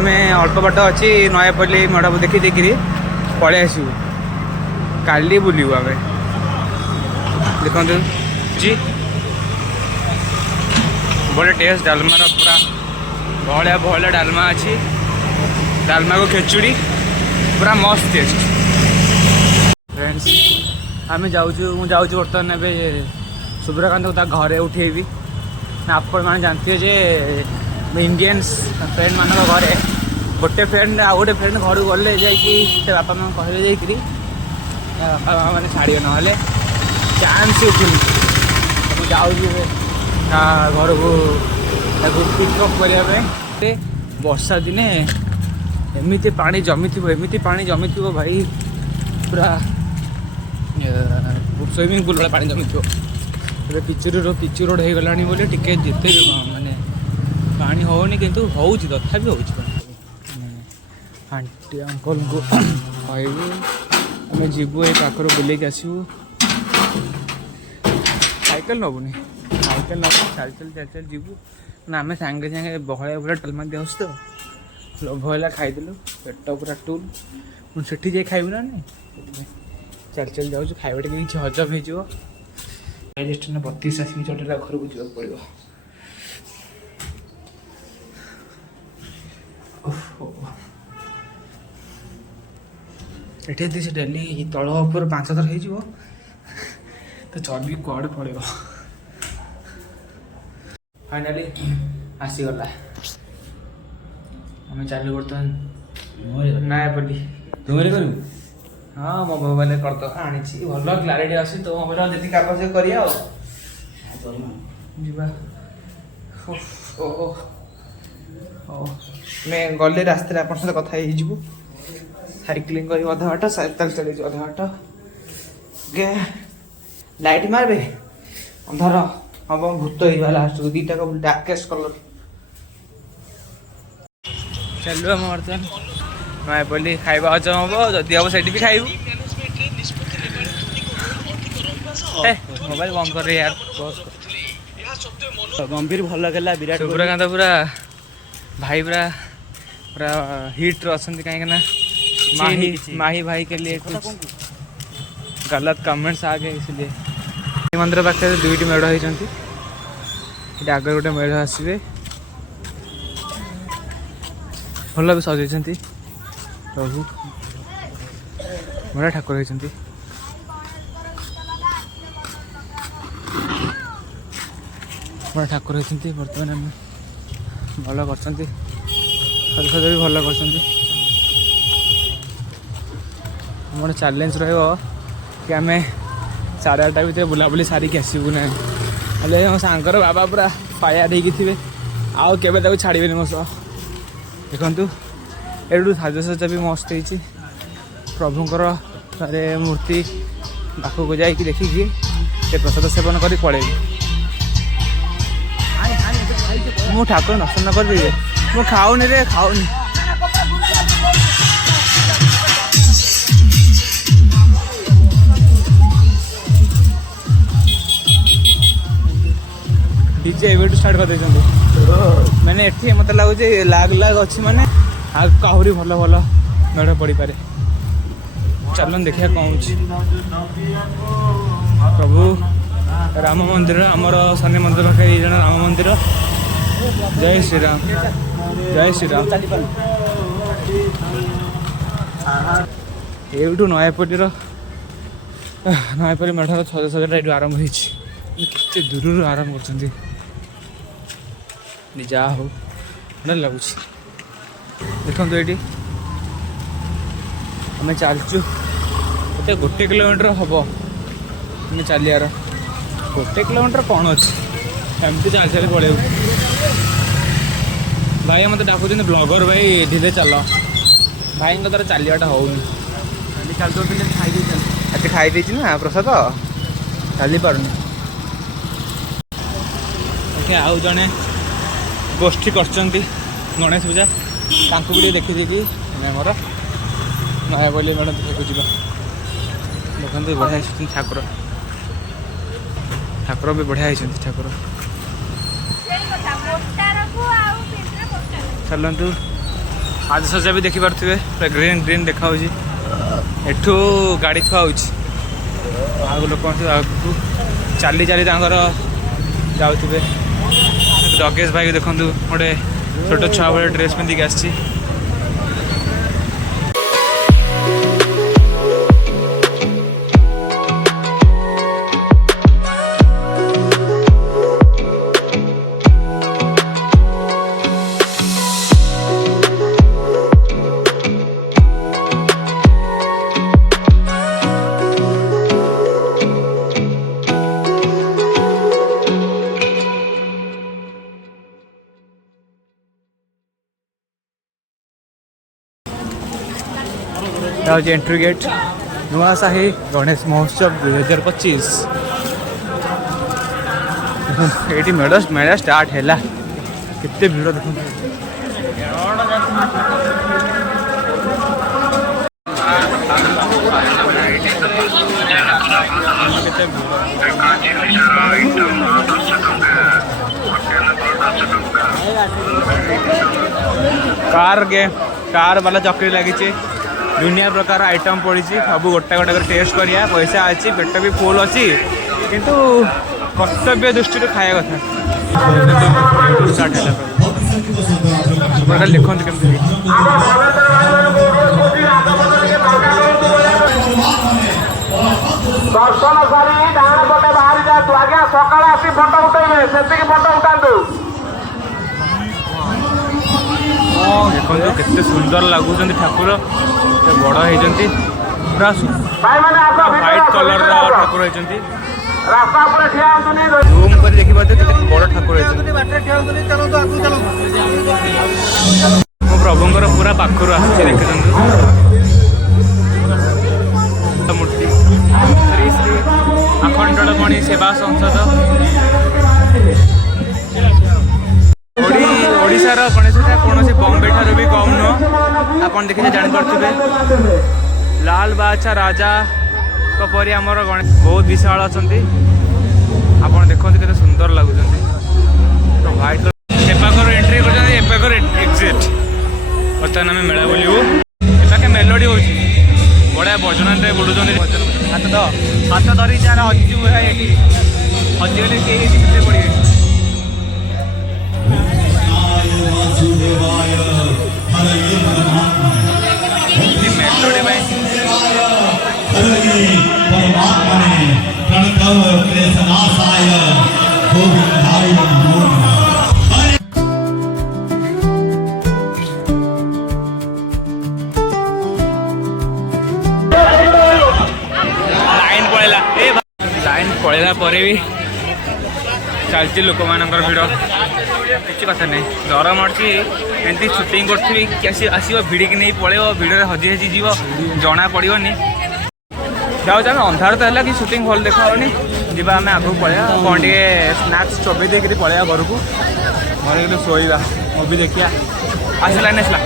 आम अल्प बाट अच्छी नयापल्ली मड़ा देखी देखी पलि आसू काली बुलू आम देखु जी बड़े टेस्ट डालमार पूरा भलिया भलिया डालमा अच्छी डालमा को खेचुड़ी पूरा मस्त टेस्ट फ्रेंड्स आम जाऊँ बर्तमान ए सुब्रकांत को घरे उठेबी आपण मैंने जानते जे इंडियंस फ्रेंड मान घरे गोटे फ्रेंड आ गोटे फ्रेंड घर गले जा बापा माँ कहले जाकि बापा माँ मैंने छाड़ ना चांस मुझे घर को पिकअप करने वर्षा दिने एमती पानी जमी थी भाई पूरा स्विमिंग पूल वाला पानी जमी थो पिचु रोड हो गला बोले टिके जिते माने पानी होनी किंतु हो तथा हो आंटी अंकल को कहबू आम जीवु ये पाखर बुलेक आसबू साइकेल नबुनि साइकेल नब चल जीवु ना आम सांगे सांगे बहलिया पूरा टलमा दिवस तो लोभ है खाईदेलु पेट पूरा टूल मुझे सेठी जाए खाइबू ना नहीं चल जाऊँ खाइबा किसी हजम हो स्टेशन 32 आसिक चटेला घर को जावाक पड़ो ये से डेली तल उपर 5 थर हो तो चर्बी कड़े पड़ो फाइनाली आसीगला आम चलू बर्तमान नयापल्ली तुम्हारे करू हाँ मो मोबाइल करद आनी भल क्लारीटी अच्छी तो मोबाइल जी कागज करा मैं गले रास्ते आप कथा साइक्लिंग कर अधा बाट साइकेल चल अधा बाट गे लाइट मारे अंधार हम भूत हो लास्ट को दीटा को डार्केस्ट कलर चलू आम बर्तमान नयापल्ली खाइबा हजम हम जदि हम से खाइबू मोबाइल बंद कर यार गंभीर भल लगे विराट सुब्रकांत पूरा भाई पूरा पूरा हिट अच्छा कहीं माही भाई के लिए कुछ गलत कमेंट्स आ गए इसलिए मंदिर पाखे दुईट मेढ़ होती आगे गोटे मेढ़ आसवे भल भी सजाई प्रभु बड़ा ठाकुर होती बड़ा ठाकुर होती बर्तमान आम भल कर सज भी भल कर मोर चैलेंज कि आम 8:30 भितर बुलाबुली सारिक आसबू ना हेल्ले मो सांगर बाबा पूरा फायर होते आउ के छाड़े मो सह देखु एटू साजसज्जा भी मस्त हो प्रभुंर मूर्ति पाखक जा देखिकी प्रसाद सेवन कर पड़े मु ठाकुर दर्शन कर मु खाऊनी रे खाऊनी डीजे एवेटू स्टार्ट कर देते मैंने एठी मत लगुच लाग अच्छी माने आहरी भल भल मेढ़ पड़ पारे चलन देखिए कौन प्रभु राम मंदिर आमर शनि मंदिर पाखे जन राम मंदिर जय श्री राम जय श्री राम एवटू नयापल्ली मेढ़र सजा ये आरंभ होते दूर आरंभ कर जा हो भल लगुच देखो ये आम चलचु ये 1 किलोमीटर हम आम चलियार 1 किलोमीटर कौन अच्छी एमती चल चल पड़े भाई मत डाकुच ब्लॉगर भाई धीरे चल भाई द्वारा चलवाटा होनी खाई ना प्रसाद चली पारनी आउ जड़े गोष्ठी कर गणेश पूजा भी देखी कि मोर नयापल्ली मैडम देखा जा देखते बढ़िया ठाकुर ठाकुर भी बढ़िया ठाकुर चलतु आजसज्जा भी देखिपे पूरा ग्रीन ग्रीन देखा एठू गाड़ी थुआ आग लोक आगू चली चली जाऊे जगेश भाई देखूँ गोटे छोट छुआ भाई ड्रेस पिंधिक आसी एंट्री गेट नुआसाही गणेश महोत्सव 2025 ये मेला स्टार्ट है केते भीड़ देखो कार वाला चक्री लगी दुनिया प्रकार आइटम पड़ी सब गोटे गोटे टेस्ट करिया पैसा अच्छी पेट भी फुल अच्छी किंतु कर्तव्य दृष्टि खाया कथा लिखते केमती दर्शन सारी डाण पटे बाहरी जातु आज्ञा सकाଳେ आसी फोटो उठेबे सेतिकी फोटो उठातु देखो केते सुंदर लगुचंदी ठाकुर बड़ होती पूरा व्हाइट कलर ठाकुर होती रास्ता पर ठिया आंतुनी रूम कर देखि पाते बड़ ठाकुर मो प्रभुंकर पूरा पाखर आसी देखते मूर्ति श्री श्री आखंडमणि सेवा संसद ओडिशार गणेशटा कौन बॉम्बे ठारू भी कम नुह आप देखिए जापे लाल बादशाह राजा परी आमर गणेश बहुत विशाल अच्छा आप देखते केते सुंदर लगुच व्हाइट कलर एंट्री कर एक्जिट बर्तमान आम मेला बुलू एपाखे मेलोडी हो बढ़िया भजन बुड़ुं हाथ धरी जार हजिगले कितने पड़े लाइन पड़ेगा भी चलती लोक मान भिड़ किसी कथा नहीं डर मार्ची एमती सुटिंग करी आसो भिड़िकी नहीं पड़े भिड़े हजी हजी जीव जना पड़ोनी जाऊँ आम अंधार तो है कि सुटिंग भल देखानी जीवा आम आगू पड़ा कौन टे स्नाक्स चबे देकर पड़ा घर को घर गले शोवा मुवी देखिया आस लाइन आसला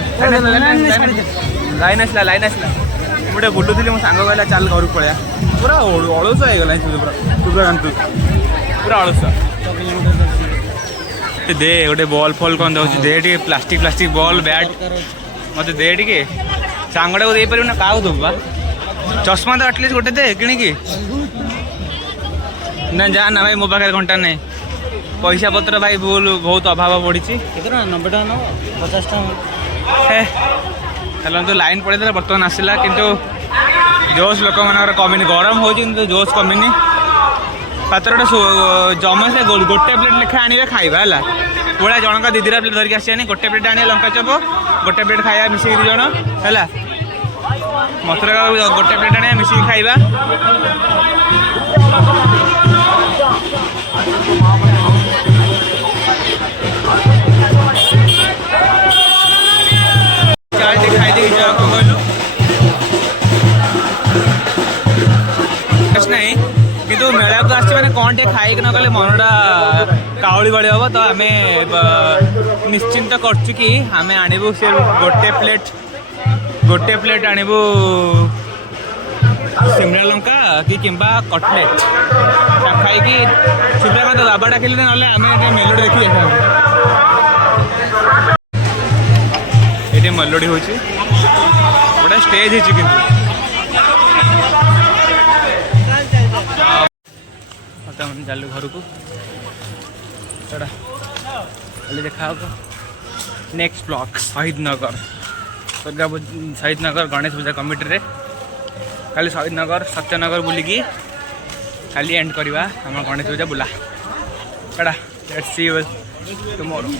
लाइन आसला मुझे बुलूली मो सांग कहला चल घर को पड़ा पूरा अलस हो गला पूरा अलस दे गोटे बॉल फल कौन दे दे प्लास्टिक प्लास्टिक बॉल बैट मत दे टे सांगटा को दे पार ना क्या दबा चश्मा तो आटलिस्ट गोटे दे कि ना जा ना भाई मो पाखे घंटा नहीं पैसा पत्र भाई बहुत अभाव पड़ी 90 टका 50 टका तो लाइन पड़े बर्तमान आसला किंतु जोश लोक मान कमी गरम हो जोश कमी पात्र जमा से गोटे प्लेट लेखा आने खाଇବା है पूरा जनका दीदी प्लेट धरिक आसानी गोटे प्लेट आने लंका चप गोटे प्लेट खाया मिसिक दी जन है मथुरा गोटे प्लेट आने मिसिक खाଇବା खाई दे कहलु नहीं किंतु मेला को आस मैंने कौन टे खाई न गले मनटा काउली भाई हम तो आम निश्चिंत करचु कि आम आणबू से गोटे प्लेट आणबू सिमला लंका कि किंबा कटलेट खाई सुबह तो बाबा डाकिले ना आम मेलोडी देखी जाता ଏଇଠି ମେଲୋଡ଼ି ହେଉଛି ଗୋଟେ ଷ୍ଟେଜ୍ ହେଇଛି କିନ୍ତୁ ବର୍ତ୍ତମାନ ଚାଲୁ ଘରକୁ ସେଟା କାଲି ଦେଖା ହବ ନେକ୍ସଟ ବ୍ଲକ୍ ଶହୀଦ ନଗର ଶହୀଦ ନଗର ଗଣେଶ ପୂଜା କମିଟିରେ କାଲି ଶହୀଦ ନଗର ସତ୍ୟନଗର ବୁଲିକି କାଲି ଏଣ୍ଡ କରିବା ଆମ ଗଣେଶ ପୂଜା ବୁଲା ସେଟା ଲେଟ୍ସ ସି ୟୁ ଟୁମୋରୋ।